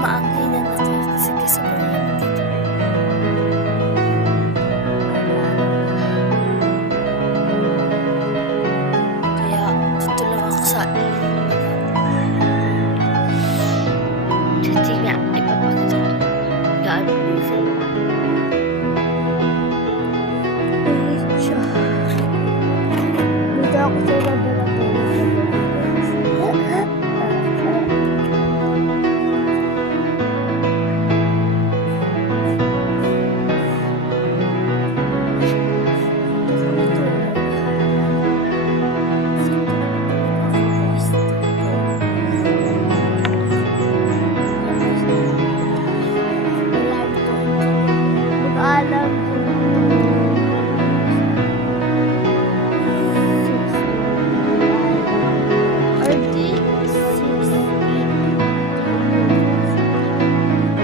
Maanginan ako kasi sobrang lamig dito. Kaya dito lang ako sa Kasi nga, ipapakita ko. Gaano dito. Dito ako sa laboratory. Alam ko.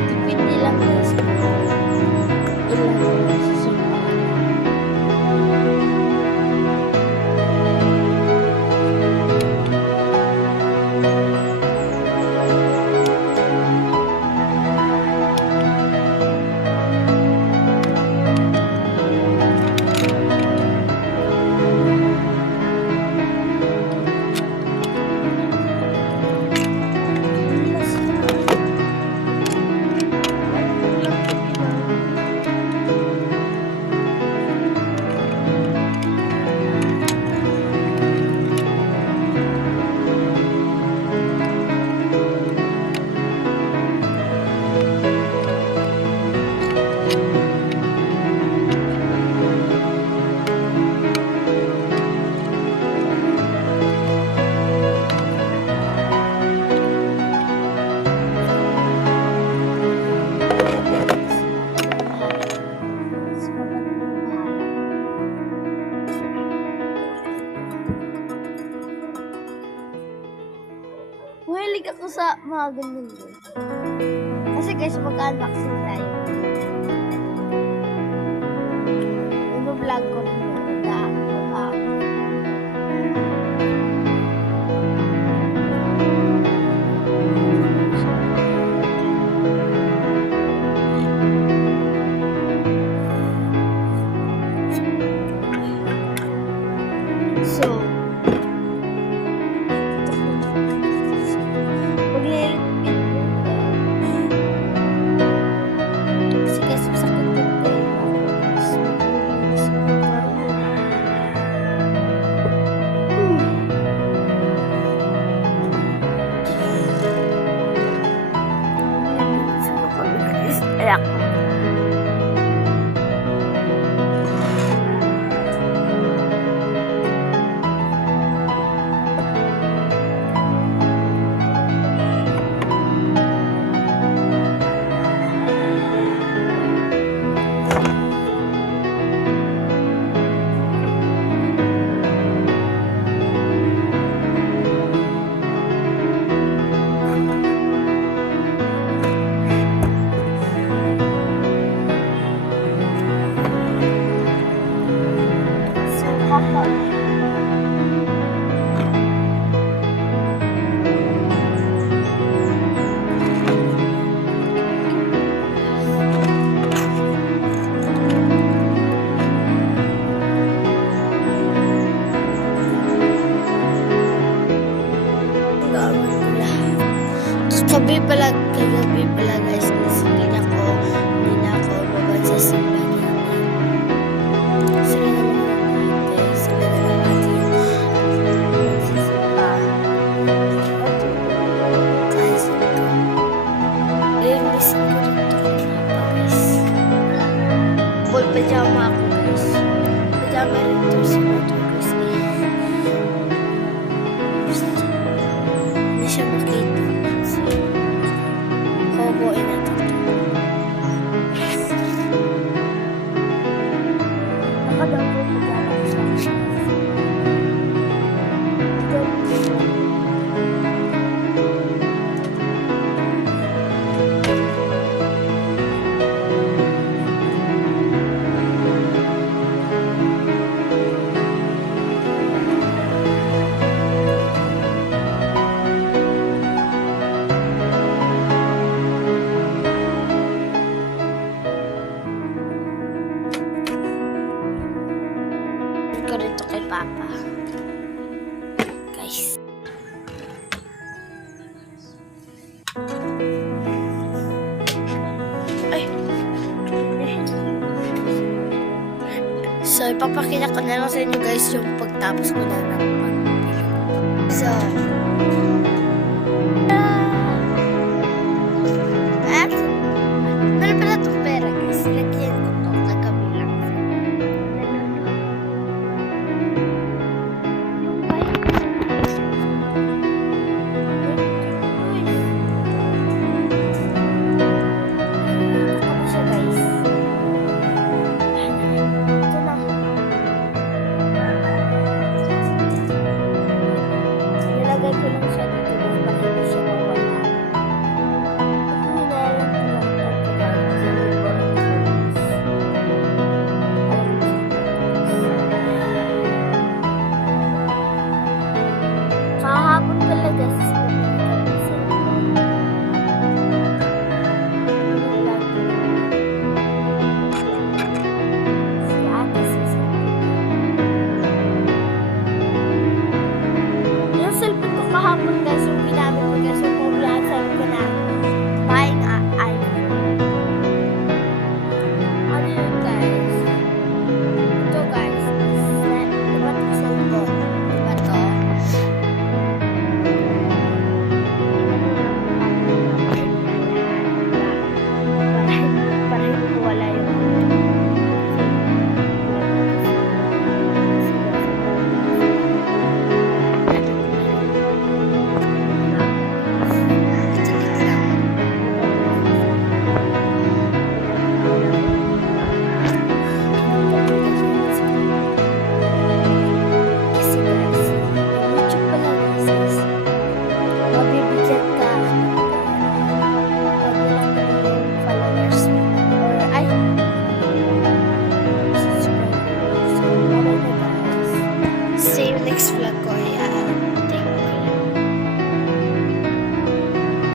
Depende lang guys kung ilan ang susunod. Mahilig ako sa mga ganyan din. Kasi guys, mag-unboxing tayo. Ino-vlog ko rin yun. So, ayak. Kagabi pala guys, hindi na ako babad sa simbahan namin. Sila na lang natin magsisimba. Kahit sila ko. Lilinisin ko dito guys. Full pajama ako guys. Pajama rin ito si Motor guys. Hindi siya makita. Buuin natin. Nakadami ko pagkakaroon sa ipapakita ko na lang sa inyo guys yung pagtapos ko na ng pagpili. So,